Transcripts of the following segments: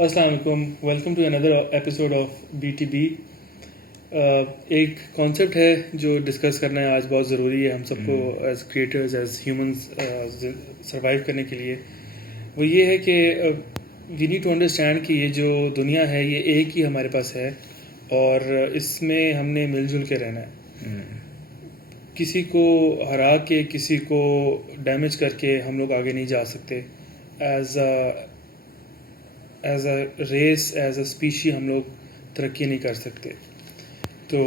अस्सलाम वालेकुम, welcome to another episode of BTB। एक कॉन्सेप्ट है जो डिस्कस करना है आज बहुत ज़रूरी है हम सबको as creators, as humans survive करने के लिए। वो ये है कि वी नीड टू अंडरस्टैंड कि ये जो दुनिया है ये एक ही हमारे पास है और इसमें हमने मिलजुल के रहना है। किसी को हरा के, किसी को डैमेज करके हम लोग आगे नहीं जा सकते। As a race, as a species हम लोग तरक्की नहीं कर सकते। तो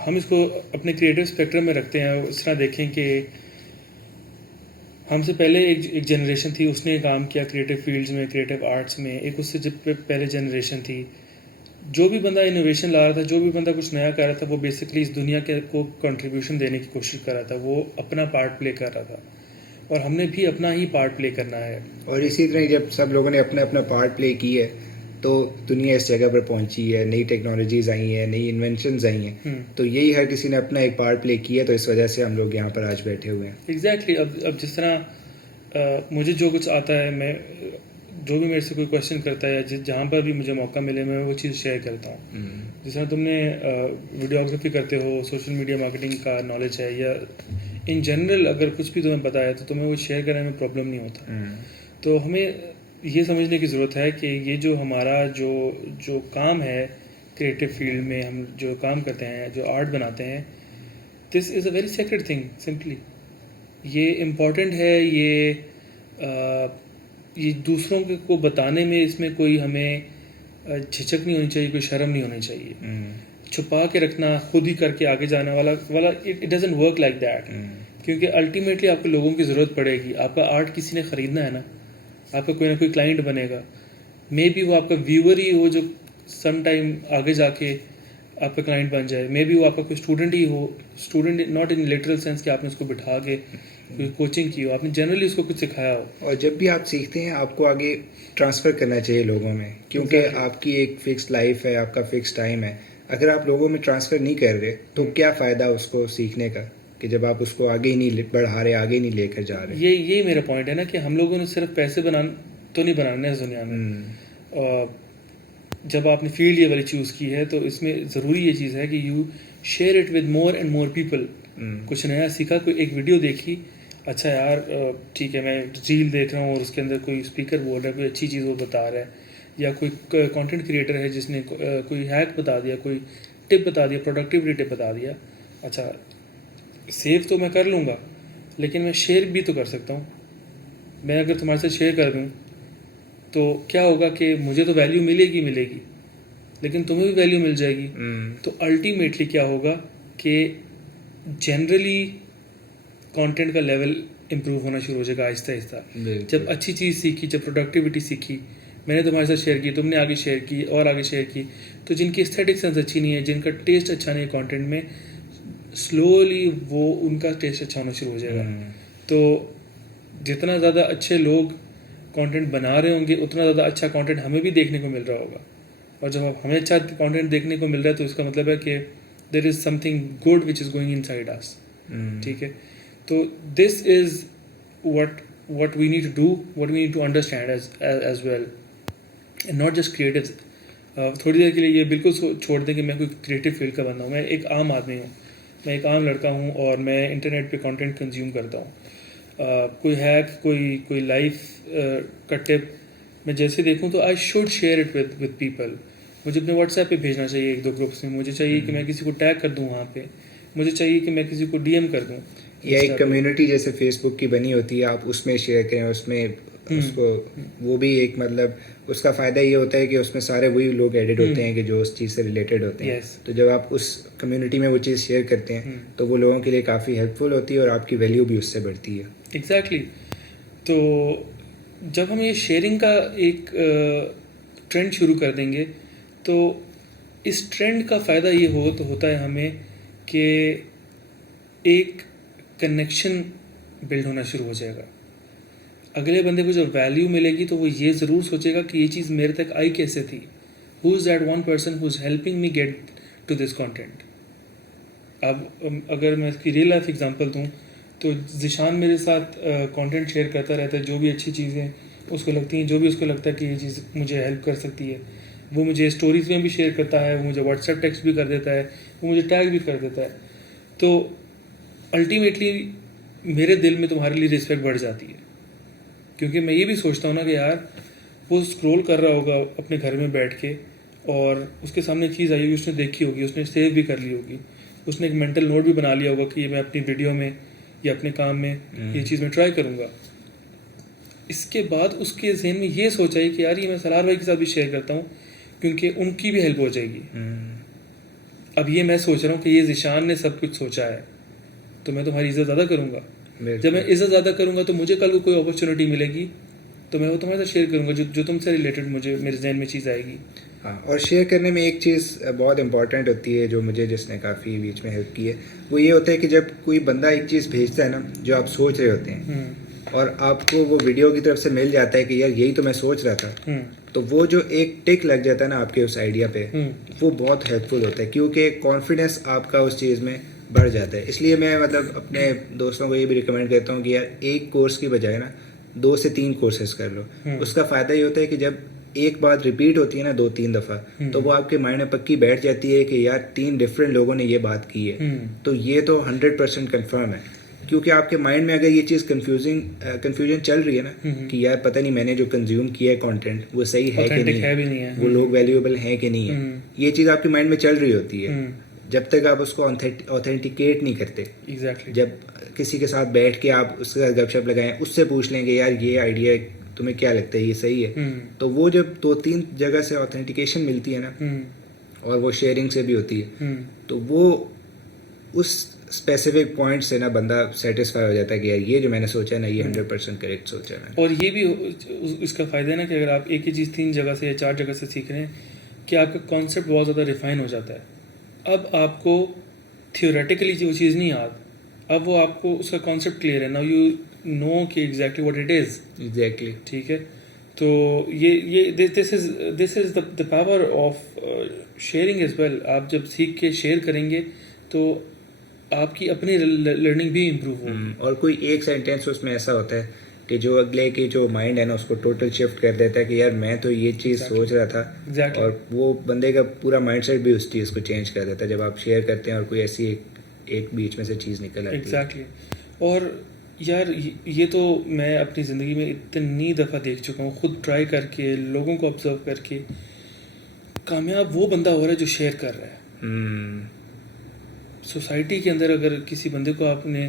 हम इसको अपने क्रिएटिव स्पेक्ट्रम में रखते हैं। इस तरह देखें कि हमसे पहले एक जनरेशन थी, उसने काम किया क्रिएटिव फील्ड्स में, क्रिएटिव आर्ट्स में। एक उससे जब पहले जनरेशन थी, जो भी बंदा इनोवेशन ला रहा था, जो भी बंदा कुछ नया कर रहा था, वो बेसिकली इस दुनिया के को कंट्रीब्यूशन देने की कोशिश कर रहा था। वो अपना पार्ट प्ले कर रहा था और हमने भी अपना ही पार्ट प्ले करना है। और इसी तरह जब सब लोगों ने अपना अपना पार्ट प्ले की है तो दुनिया इस जगह पर पहुंची है, नई टेक्नोलॉजीज आई हैं, नई इन्वेंशंस आई हैं। तो यही हर किसी ने अपना एक पार्ट प्ले किया, तो इस वजह से हम लोग यहाँ पर आज बैठे हुए हैं। एग्जैक्टली। अब जिस तरह मुझे जो कुछ आता है, मैं जो भी मेरे से कोई क्वेश्चन करता है या जहाँ पर भी मुझे मौका मिले मैं वो चीज़ शेयर करता हूँ। जिस तरह तुमने वीडियोग्राफी करते हो, सोशल मीडिया मार्केटिंग का नॉलेज है, या इन जनरल अगर कुछ भी तुम्हें पता है तो तुम्हें वो शेयर करने में प्रॉब्लम नहीं होता। तो हमें ये समझने की ज़रूरत है कि ये जो हमारा जो काम है क्रिएटिव फील्ड में, हम जो काम करते हैं, जो आर्ट बनाते हैं, this is a very sacred thing. Simply ये इम्पॉर्टेंट है। ये दूसरों को बताने में इसमें कोई हमें झिझक नहीं होनी चाहिए, कोई शर्म नहीं होनी चाहिए। छुपा के रखना, खुद ही करके आगे जाने वाला it doesn't work like that. क्योंकि अल्टीमेटली आपको लोगों की ज़रूरत पड़ेगी। आपका आर्ट किसी ने ख़रीदना है ना, आपका कोई ना कोई क्लाइंट बनेगा। मे बी वो आपका व्यूअर ही हो जो सम टाइम आगे जाके आपका क्लाइंट बन जाए। मे बी वो आपका कोई स्टूडेंट ही हो, student not in literal sense कि आपने उसको बिठा के कोचिंग की हो, आपने जनरली उसको कुछ सिखाया हो। और जब भी आप सीखते हैं आपको आगे ट्रांसफ़र करना चाहिए लोगों में, क्योंकि आपकी एक फ़िक्स लाइफ है, आपका फ़िक्स टाइम है। अगर आप लोगों में ट्रांसफ़र नहीं कर रहे तो क्या फ़ायदा उसको सीखने का, कि जब आप उसको आगे ही नहीं बढ़ा रहे, आगे ही नहीं लेकर जा रहे। ये मेरा पॉइंट है ना कि हम लोगों ने सिर्फ पैसे तो नहीं बनाने इस दुनिया में। और जब आपने फील्ड ये वाली चूज़ की है तो इसमें ज़रूरी ये चीज़ है कि you share it with more and more people. कुछ नया सीखा, कोई एक वीडियो देखी, अच्छा यार ठीक है, मैं रील देख रहा हूँ और उसके अंदर कोई स्पीकर बोल रहा है, कोई अच्छी चीज़ वो बता रहा है, या कोई कंटेंट क्रिएटर है जिसने कोई हैक बता दिया, कोई टिप बता दिया, प्रोडक्टिविटी टिप बता दिया। अच्छा, सेव तो मैं कर लूँगा लेकिन मैं शेयर भी तो कर सकता हूँ। मैं अगर तुम्हारे साथ शेयर कर दूँ तो क्या होगा कि मुझे तो वैल्यू मिलेगी, लेकिन तुम्हें भी वैल्यू मिल जाएगी। तो अल्टीमेटली क्या होगा कि जनरली कंटेंट का लेवल इम्प्रूव होना शुरू हो जाएगा आहिस्ता आहिस्ता। जब अच्छी चीज़ सीखी, जब प्रोडक्टिविटी सीखी, मैंने तुम्हारे साथ शेयर की, तुमने आगे शेयर की और आगे शेयर की, तो जिनकी एस्थेटिक सेंस अच्छी नहीं है, जिनका टेस्ट अच्छा नहीं है कंटेंट में, स्लोली वो उनका टेस्ट अच्छा होना शुरू हो जाएगा। तो जितना ज़्यादा अच्छे लोग कंटेंट बना रहे होंगे उतना ज़्यादा अच्छा कंटेंट हमें भी देखने को मिल रहा होगा। और जब हमें अच्छा कंटेंट देखने को मिल रहा है तो इसका मतलब है कि there is something good which is going inside us. ठीक है, तो this is what we need to do, what we need to understand as well, and not just creative। थोड़ी देर के लिए ये बिल्कुल छोड़ दें कि मैं कोई क्रिएटिव फील्ड का बंदा हूँ। मैं एक आम आदमी हूँ, मैं एक आम लड़का हूँ और मैं इंटरनेट पे कंटेंट कंज्यूम करता हूँ। कोई हैक, कोई लाइफ का टिप मैं जैसे देखूँ तो I should share it with people. मुझे अपने व्हाट्सएप पे भेजना चाहिए एक दो ग्रुप्स में, मुझे चाहिए कि मैं किसी को टैग कर दूँ वहाँ पे, मुझे चाहिए कि मैं किसी को DM कर दूँ, या एक कम्युनिटी जैसे फेसबुक की बनी होती है, आप उसमें शेयर करें, उसमें उसको वो भी एक मतलब उसका फ़ायदा ये होता है कि उसमें सारे वही लोग एडिट होते हैं कि जो उस चीज़ से रिलेटेड होते हैं। तो जब आप उस कम्युनिटी में वो चीज़ शेयर करते हैं तो वो लोगों के लिए काफ़ी हेल्पफुल होती है और आपकी वैल्यू भी उससे बढ़ती है। एग्जैक्टली। तो जब हम ये शेयरिंग का एक ट्रेंड शुरू कर देंगे तो इस ट्रेंड का फ़ायदा ये होता है हमें कि एक कनेक्शन बिल्ड होना शुरू हो जाएगा। अगले बंदे को जब वैल्यू मिलेगी तो वो ये ज़रूर सोचेगा कि ये चीज़ मेरे तक आई कैसे थी, who is that one person who is helping me get to this content. अब अगर मैं इसकी रियल लाइफ एग्जांपल दूं तो जिशान मेरे साथ कंटेंट शेयर करता रहता है, जो भी अच्छी चीज़ें उसको लगती हैं, जो भी उसको लगता है कि ये चीज़ मुझे हेल्प कर सकती है, वो मुझे स्टोरीज में भी शेयर करता है, वो मुझे व्हाट्सएप टेक्स्ट भी कर देता है, वो मुझे टैग भी कर देता है। तो अल्टीमेटली मेरे दिल में तुम्हारे लिए रिस्पेक्ट बढ़ जाती है, क्योंकि मैं ये भी सोचता हूँ ना कि यार वो स्क्रॉल कर रहा होगा अपने घर में बैठ के और उसके सामने चीज़ आई होगी, उसने देखी होगी, उसने सेव भी कर ली होगी, उसने एक मेंटल नोट भी बना लिया होगा कि ये मैं अपनी वीडियो में या अपने काम में ये चीज़ मैं ट्राई करूँगा। इसके बाद उसके जहन में ये सोचा है कि यार ये मैं सलार भाई के साथ भी शेयर करता हूँ क्योंकि उनकी भी हेल्प हो जाएगी। अब ये मैं सोच रहा हूँ कि ये ज़िशान ने सब कुछ सोचा है तो मैं तुम्हारी इज़्ज़त ज़्यादा करूँगा। जब मैं इज़्ज़त ज़्यादा करूँगा तो मुझे कल को कोई अपॉर्चुनिटी मिलेगी तो मैं वो तुम्हारे साथ शेयर करूँगा जो तुमसे रिलेटेड मुझे मेरे जहन में चीज़ आएगी। हाँ, और शेयर करने में एक चीज़ बहुत इंपॉर्टेंट होती है जो मुझे जिसने काफ़ी बीच में हेल्प की है, वो ये होता है कि जब कोई बंदा एक चीज़ भेजता है ना जो आप सोच रहे होते हैं और आपको वो वीडियो की तरफ से मिल जाता है कि यार यही तो मैं सोच रहा था, तो वो जो एक टिक लग जाता है ना आपके उस आइडिया पे, वो बहुत हेल्पफुल होता है क्योंकि कॉन्फिडेंस आपका उस चीज़ में बढ़ जाता है। इसलिए मैं मतलब अपने दोस्तों को ये भी रिकमेंड करता हूँ कि यार एक कोर्स की बजाय ना 2 से 3 कोर्सेज कर लो। उसका फ़ायदा ये होता है कि जब एक बात रिपीट होती है ना 2-3 दफ़ा, तो वो आपके माइंड में पक्की बैठ जाती है कि यार 3 डिफरेंट लोगों ने ये बात की है, तो ये तो 100% कन्फर्म है। क्योंकि आपके माइंड में अगर ये चीज़ कन्फ्यूजन चल रही है ना कि यार पता नहीं मैंने जो कंज्यूम किया है कंटेंट वो सही है कि नहीं है, वो लोग वैल्यूएबल हैं कि नहीं है, ये चीज़ आपके माइंड में चल रही होती है जब तक आप उसको ऑथेंटिकेट नहीं करते। जब किसी के साथ बैठ के आप उसके साथ गपशप लगाएं, उससे पूछ लेंगे यार ये आइडिया तुम्हें क्या लगता है ये सही है, तो वो जब 2-3 जगह से ऑथेंटिकेशन मिलती है ना और वो शेयरिंग से भी होती है, तो वो उस स्पेसिफिक पॉइंट से ना बंदा सेटिस्फाई हो जाता है कि यार ये जो मैंने सोचा ना ये 100% करेक्ट सोचा है। और ये भी इसका फ़ायदा है ना कि अगर आप एक ही चीज़ 3 जगह से या 4 जगह से सीख रहे हैं कि आपका कॉन्सेप्ट बहुत ज़्यादा रिफाइन हो जाता है। अब आपको थियोरेटिकली वो चीज़ नहीं याद, अब वो आपको उसका कॉन्सेप्ट क्लियर है, नाउ यू नो कि exactly what it is. Exactly, ठीक है। तो ये this is the power of sharing as well. आप जब सीख के शेयर करेंगे तो आपकी अपनी लर्निंग भी इम्प्रूव होगी। और कोई एक सेंटेंस उसमें ऐसा होता है कि जो अगले की जो माइंड है ना उसको टोटल शिफ्ट कर देता है कि यार मैं तो ये चीज़ सोच रहा था, और वो बंदे का पूरा माइंडसेट भी उस चीज़ को चेंज कर देता है जब आप शेयर करते हैं और कोई ऐसी एक बीच में से चीज़ निकल आती है। एग्जैक्टली। और यार ये तो मैं अपनी ज़िंदगी में इतनी दफ़ा देख चुका हूँ, खुद ट्राई करके, लोगों को ऑब्जर्व करके। कामयाब वो बंदा हो रहा है जो शेयर कर रहा है। सोसाइटी के अंदर अगर किसी बंदे को आपने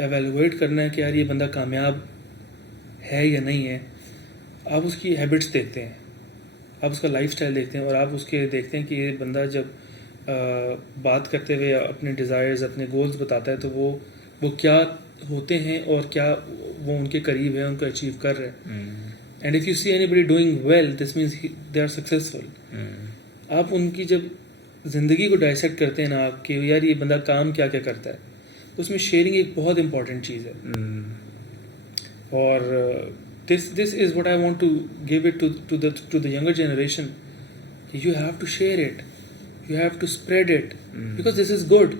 एवेलुएट करना है कि यार ये बंदा कामयाब है या नहीं है, आप उसकी हैबिट्स देखते हैं, आप उसका लाइफस्टाइल देखते हैं और आप उसके देखते हैं कि ये बंदा जब बात करते हुए अपने डिज़ायर्स, अपने गोल्स बताता है तो वो क्या होते हैं और क्या वो उनके करीब है, उनको अचीव कर रहे हैं। And if you see anybody doing well this means they are successful. आप उनकी जब ज़िंदगी को डाइसेक्ट करते हैं ना कि यार ये बंदा काम क्या क्या करता है, उसमें शेयरिंग एक बहुत इंपॉर्टेंट चीज़ है। और this is what I want to give it to the younger generation. You have to share it, you have to spread it because this is good.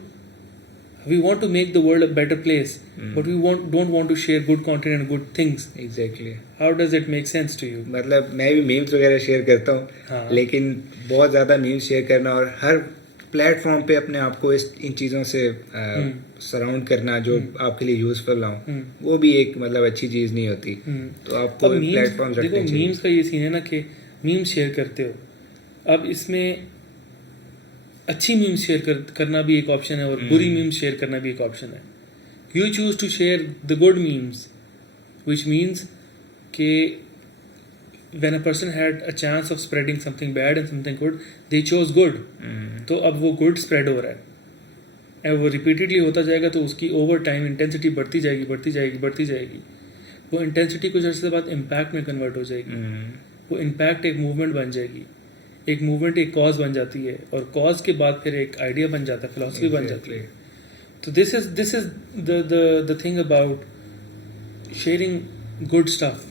We want to make the world a better place, but we don't want to share good content and good things. Exactly. How does it make sense to you? मतलब मैं भी memes वगैरह share करता हूँ, हाँ. लेकिन बहुत ज़्यादा मीम्स शेयर करना और हर प्लेटफॉर्म पे अपने आप को इन चीज़ों से सराउंड करना जो आपके लिए यूजफुल हो, वो भी एक मतलब अच्छी चीज़ नहीं होती। तो आपको प्लेटफॉर्म रखने चाहिए। मीम्स का ये सीन है ना कि मीम्स शेयर करते हो, अब इसमें अच्छी मीम्स शेयर करना भी एक ऑप्शन है और बुरी मीम्स शेयर करना भी एक ऑप्शन है। You choose to share the good memes, which means कि when a person had a chance of spreading something bad and something good, they chose good. तो अब वो गुड स्प्रेड हो रहा है और वो रिपीटेडली होता जाएगा तो उसकी ओवर टाइम इंटेंसिटी बढ़ती जाएगी। वो इंटेंसिटी कुछ अर्से बाद इम्पैक्ट में कन्वर्ट हो जाएगी। वो इम्पैक्ट एक मूवमेंट बन जाएगी, एक मूवमेंट एक कॉज बन जाती है और कॉज के बाद फिर एक आइडिया बन जाता है, फिलॉसफी बन जाती है। तो this is the thing about sharing good stuff.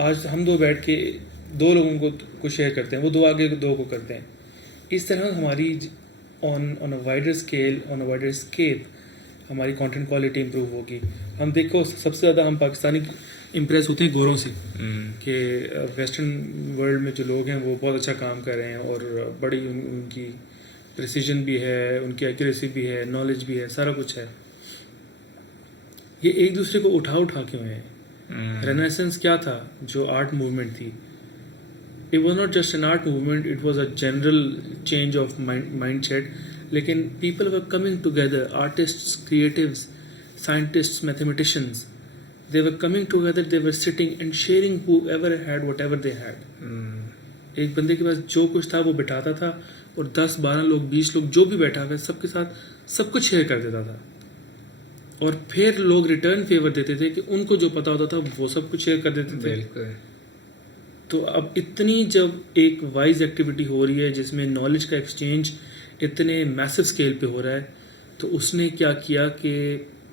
आज हम दो बैठ के 2 लोगों को शेयर करते हैं, वो 2 आगे 2 को करते हैं। इस तरह हमारी on a wider scale, on a wider scape हमारी कंटेंट क्वालिटी इंप्रूव होगी। हम देखो सबसे ज़्यादा हम पाकिस्तानी इम्प्रेस होते हैं गोरों से कि वेस्टर्न वर्ल्ड में जो लोग हैं वो बहुत अच्छा काम कर रहे हैं और बड़ी उनकी प्रिसीजन भी है, उनकी एक्यूरेसी भी है, नॉलेज भी है, सारा कुछ है। ये एक दूसरे को उठा क्यों है? रेनेसेंस क्या था जो आर्ट मूवमेंट थी? It was not just an art movement, it was a general change of mind set. लेकिन people were coming together, artists, creatives, scientists, mathematicians, they were coming together, they were sitting and sharing whoever had whatever they had. एक बंदे के पास जो कुछ था वो बिठाता था और 10, 12 लोग, 20 लोग जो भी बैठा हुआ सबके साथ सब कुछ शेयर कर देता था। और फिर लोग रिटर्न फेवर देते थे कि उनको जो पता होता था वो सब कुछ शेयर कर देते थे। बिल्कुल। तो अब इतनी जब एक वाइज एक्टिविटी हो रही है जिसमें नॉलेज का एक्सचेंज इतने मैसिव स्केल पे हो रहा है, तो उसने क्या किया कि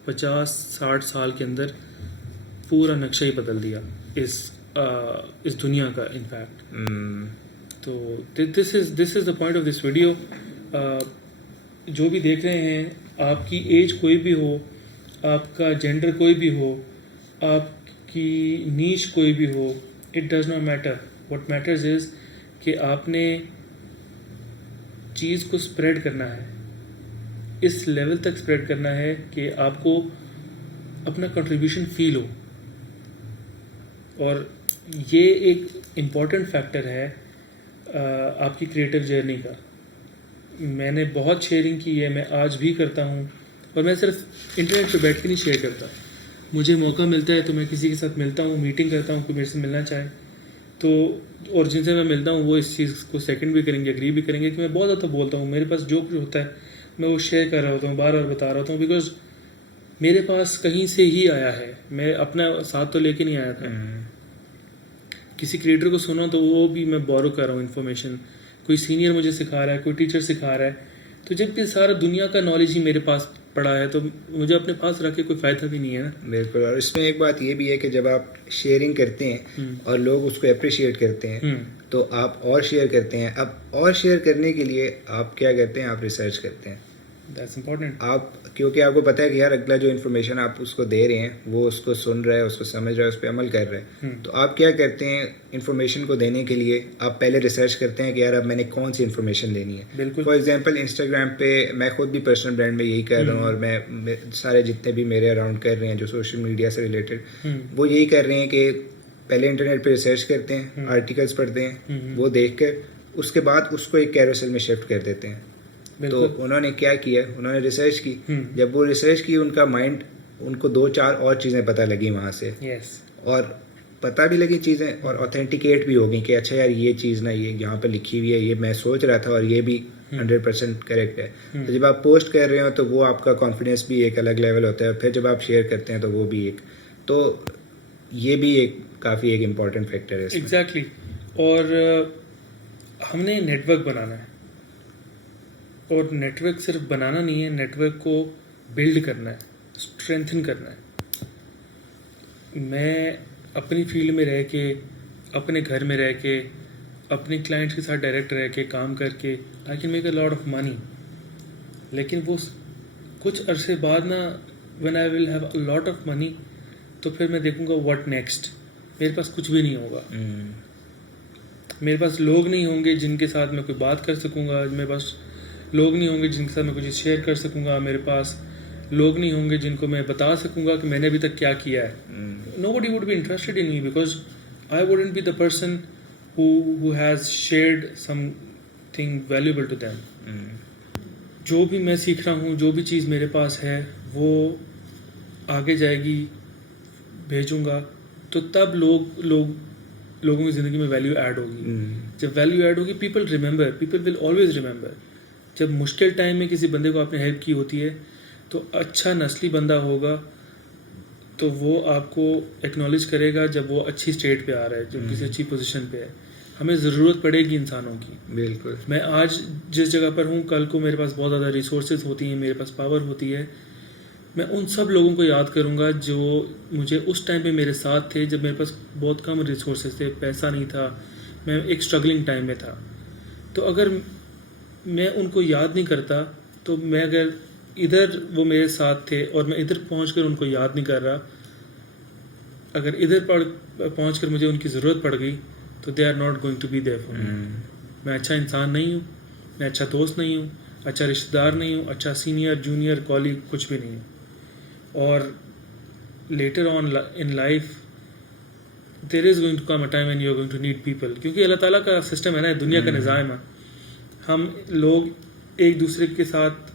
50-60 साल के अंदर पूरा नक्शा ही बदल दिया इस दुनिया का इनफैक्ट। तो this is the point of this video. जो भी देख रहे हैं, आपकी एज कोई भी हो, आपका जेंडर कोई भी हो, आपकी नीश कोई भी हो, it does not matter. What matters is कि आपने चीज़ को स्प्रेड करना है, इस लेवल तक स्प्रेड करना है कि आपको अपना कंट्रीब्यूशन फील हो। और ये एक इम्पॉर्टेंट फैक्टर है आपकी क्रिएटिव जर्नी का। मैंने बहुत शेयरिंग की है, मैं आज भी करता हूँ, और मैं सिर्फ इंटरनेट पे बैठ के नहीं शेयर करता। मुझे मौका मिलता है तो मैं किसी के साथ मिलता हूँ, मीटिंग करता हूँ, कोई मेरे से मिलना चाहे तो, और जिनसे मैं मिलता हूँ वो इस चीज़ को सेकंड भी करेंगे, एग्री भी करेंगे कि मैं बहुत ज़्यादा बोलता हूँ। मेरे पास जो कुछ होता है मैं वो शेयर कर रहा होता हूँ, बार बार बता रहा होता हूँ, बिकॉज मेरे पास कहीं से ही आया है, मैं अपना साथ तो लेके नहीं आया था। किसी क्रिएटर को सुना तो वो भी मैं बोरो कर रहा हूँ इन्फॉर्मेशन, कोई सीनियर मुझे सिखा रहा है, कोई टीचर सिखा रहा है। तो जब ये सारा दुनिया का नॉलेज ही मेरे पास पड़ा है तो मुझे अपने पास रख के कोई फ़ायदा भी नहीं है ना। बिल्कुल। और इसमें एक बात ये भी है कि जब आप शेयरिंग करते हैं और लोग उसको अप्रिशिएट करते हैं तो आप और शेयर करते हैं। अब और शेयर करने के लिए आप क्या करते हैं? आप रिसर्च करते हैं। That's important. आप, क्योंकि आपको पता है कि यार अगला जो इन्फॉर्मेशन आप उसको दे रहे हैं वो उसको सुन रहा है, उसको समझ रहा है, उस पर अमल कर रहा है। तो आप क्या करते हैं? इन्फॉर्मेशन को देने के लिए आप पहले रिसर्च करते हैं कि यार अब मैंने कौन सी इन्फॉर्मेशन लेनी है। बिल्कुल। फॉर एग्जांपल इंस्टाग्राम पे मैं खुद भी पर्सनल ब्रांड में यही कर रहा हूँ, और मैं सारे जितने भी मेरे अराउंड कर रहे हैं जो सोशल मीडिया से रिलेटेड, वो यही कर रहे हैं कि पहले इंटरनेट पे रिसर्च करते हैं, आर्टिकल्स पढ़ते हैं, वो देख कर उसके बाद उसको एक कैरोसेल में शिफ्ट कर देते हैं। तो उन्होंने क्या किया? उन्होंने रिसर्च की। जब वो रिसर्च की, उनका माइंड, उनको 2-4 और चीज़ें पता लगी वहाँ से। और पता भी लगी चीज़ें और ऑथेंटिकेट भी हो गई कि अच्छा यार ये चीज़ ना, ये यहाँ पर लिखी हुई है, ये मैं सोच रहा था और ये भी 100% करेक्ट है। तो जब आप पोस्ट कर रहे हो तो वो आपका कॉन्फिडेंस भी एक अलग लेवल होता है। फिर जब आप शेयर करते हैं तो वो भी एक, तो ये भी एक काफ़ी एक इम्पॉर्टेंट फैक्टर है। एग्जैक्टली। और हमने नेटवर्क बनाना है, और नेटवर्क सिर्फ बनाना नहीं है, नेटवर्क को बिल्ड करना है, स्ट्रेंथन करना है। मैं अपनी फील्ड में रह के, अपने घर में रह के, अपने क्लाइंट्स के साथ डायरेक्ट रह के काम करके I can make a lot of money. लेकिन वो कुछ अरसे बाद ना, when I will have a lot of money, तो फिर मैं देखूंगा व्हाट नेक्स्ट। मेरे पास कुछ भी नहीं होगा। मेरे पास लोग नहीं होंगे जिनके साथ मैं कोई बात कर सकूंगा, मेरे पास लोग नहीं होंगे जिनके साथ मैं कुछ शेयर कर सकूंगा, मेरे पास लोग नहीं होंगे जिनको मैं बता सकूंगा कि मैंने अभी तक क्या किया है। Nobody would be interested in me because I wouldn't be the person who has shared something valuable to them. जो भी मैं सीख रहा हूँ, जो भी चीज़ मेरे पास है, वो आगे जाएगी, भेजूंगा, तो तब लोगों की ज़िंदगी में वैल्यू ऐड होगी। जब वैल्यू ऐड होगी, पीपल विल ऑलवेज रिमेंबर। जब मुश्किल टाइम में किसी बंदे को आपने हेल्प की होती है तो अच्छा नस्ली बंदा होगा तो वो आपको एक्नॉलेज करेगा जब वो अच्छी स्टेट पे आ रहा है, जब किसी अच्छी पोजीशन पे है। हमें ज़रूरत पड़ेगी इंसानों की। बिल्कुल। मैं आज जिस जगह पर हूँ, कल को मेरे पास बहुत ज़्यादा रिसोर्सेज होती हैं, मेरे पास पावर होती है। मैं उन सब लोगों को याद करूँगा जो मुझे उस टाइम पे मेरे साथ थे, जब मेरे पास बहुत कम रिसोर्सेज थे, पैसा नहीं था, मैं एक स्ट्रगलिंग टाइम में था। तो अगर मैं उनको याद नहीं करता, तो मैं अगर इधर वो मेरे साथ थे और मैं इधर पहुंचकर उनको याद नहीं कर रहा, अगर इधर पहुँच कर मुझे उनकी ज़रूरत पड़ गई तो they are not going to be there for me. मैं अच्छा इंसान नहीं हूँ, मैं अच्छा दोस्त नहीं हूँ, अच्छा रिश्तेदार नहीं हूँ, अच्छा सीनियर जूनियर कॉलीग कुछ भी नहीं हूँ। और later on in life there is going to come a time when you are going to need people, क्योंकि अल्लाह ताला का सिस्टम है ना, दुनिया का निज़ाम है। हम लोग एक दूसरे के साथ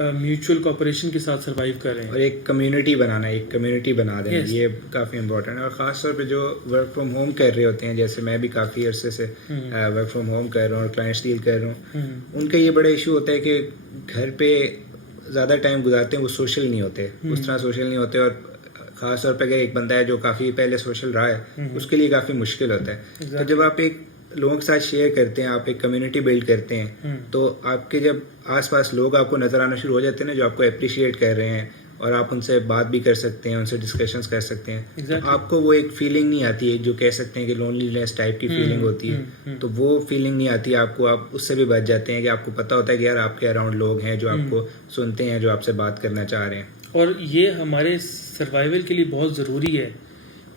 म्यूचुअल कोऑपरेशन के साथ सर्वाइव कर रहे हैं। और एक कम्युनिटी बनाना, एक कम्युनिटी बना देना, Yes. ये काफ़ी इंपॉर्टेंट है। और ख़ास तौर पे जो वर्क फ्रॉम होम कर रहे होते हैं, जैसे मैं भी काफ़ी अरसे से वर्क फ्रॉम होम कर रहा हूँ और क्लाइंट्स डील कर रहा हूँ, उनका ये बड़ा इशू होता है कि घर पे ज़्यादा टाइम गुजारते हैं, वो सोशल नहीं होते, उस तरह सोशल नहीं होते। और ख़ास तौर पे अगर एक बंदा है जो काफ़ी पहले सोशल रहा है, उसके लिए काफ़ी मुश्किल होता है। तो जब आप एक लोगों के साथ शेयर करते हैं, आप एक कम्युनिटी बिल्ड करते हैं, तो आपके जब आसपास लोग आपको नज़र आना शुरू हो जाते हैं ना, जो आपको अप्रिशिएट कर रहे हैं, और आप उनसे बात भी कर सकते हैं, उनसे डिस्कशंस कर सकते हैं, Exactly. तो आपको वो एक फीलिंग नहीं आती है जो कह सकते हैं कि लोनलीनेस टाइप की फीलिंग होती है। तो वो फीलिंग नहीं आती आपको, आप उससे भी बच जाते हैं कि आपको पता होता है कि यार आपके अराउंड लोग हैं जो आपको सुनते हैं, जो आपसे बात करना चाह रहे हैं। और ये हमारे सर्वाइवल के लिए बहुत ज़रूरी है,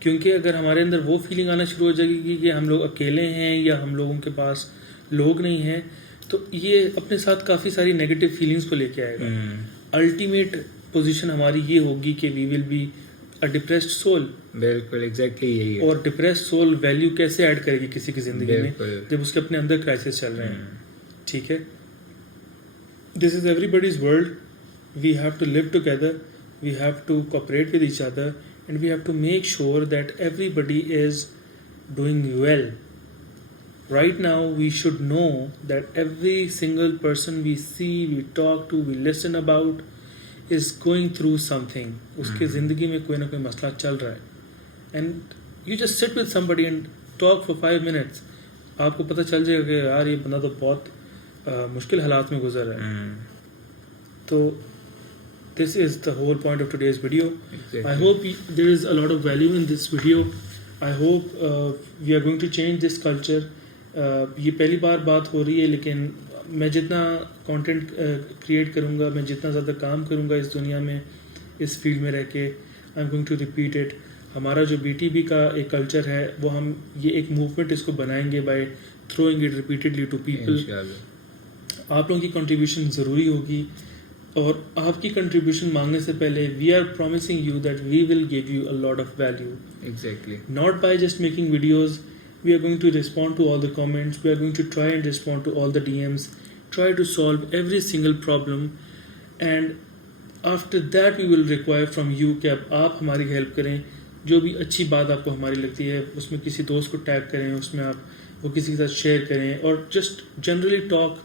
क्योंकि अगर हमारे अंदर वो फीलिंग आना शुरू हो जाएगी कि हम लोग अकेले हैं या हम लोगों के पास लोग नहीं हैं, तो ये अपने साथ काफ़ी सारी नेगेटिव फीलिंग्स को लेके आएगा। अल्टीमेट पोजीशन हमारी ये होगी कि we will be a depressed soul. बिल्कुल, एग्जैक्टली यही है। और डिप्रेस्ड सोल वैल्यू कैसे ऐड करेगी किसी की ज़िंदगी में बिल्कुल। जब उसके अपने अंदर क्राइसिस चल रहे हैं। ठीक है, this is everybody's world, we have to live together, we have to cooperate with each other, and we have to make sure that everybody is doing well. Right now we should know that every single person we see, we talk to, we listen about is going through something. उसके ज़िंदगी में कोई ना कोई मसला चल रहा है, and you just sit with somebody and talk for 5 minutes, आपको पता चल जाएगा कि यार ये बंदा तो बहुत मुश्किल हालात में गुजर रहा है। तो this is the whole point of today's video. Exactly. I hope there is a lot of value in this video. I hope we are going to change this culture. ये पहली बार बात हो रही है, लेकिन मैं जितना कंटेंट क्रिएट करूँगा, मैं जितना ज़्यादा काम करूँगा इस दुनिया में, इस फील्ड में रह के, I am going to repeat it. हमारा जो BTB का एक कल्चर है, वो हम ये एक मूवमेंट इसको बनाएंगे by throwing it repeatedly to people. आप लोगों की कंट्रीब्यूशन ज़रूरी होगी, और आपकी कंट्रीब्यूशन मांगने से पहले we are promising you that we will give you a lot of value. Exactly. Not by just making videos, we are going to respond to all the comments, we are going to try and respond to all the DMs, try to solve every single problem, and after that we will require from you कि अब आप हमारी help करें। जो भी अच्छी बात आपको हमारी लगती है, उसमें किसी दोस्त को टैग करें, उसमें आप वो किसी के साथ शेयर करें, और just generally talk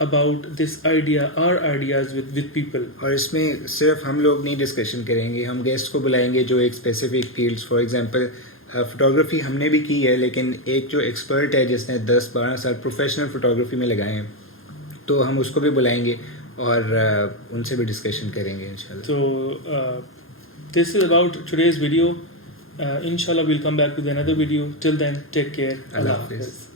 about this idea, our ideas with people. और इसमें सिर्फ हम लोग नहीं डिस्कशन करेंगे, हम गेस्ट को बुलाएंगे जो एक specific fields, for example photography हमने भी की है, लेकिन एक जो एक्सपर्ट है जिसने 10-12 साल प्रोफेशनल फोटोग्राफी में लगाए हैं, तो हम उसको भी बुलाएंगे और उनसे भी डिस्कशन करेंगे इंशाल्लाह। So this is about today's video. Inshallah we'll come back with another video. Till then, take care. Allah Hafiz.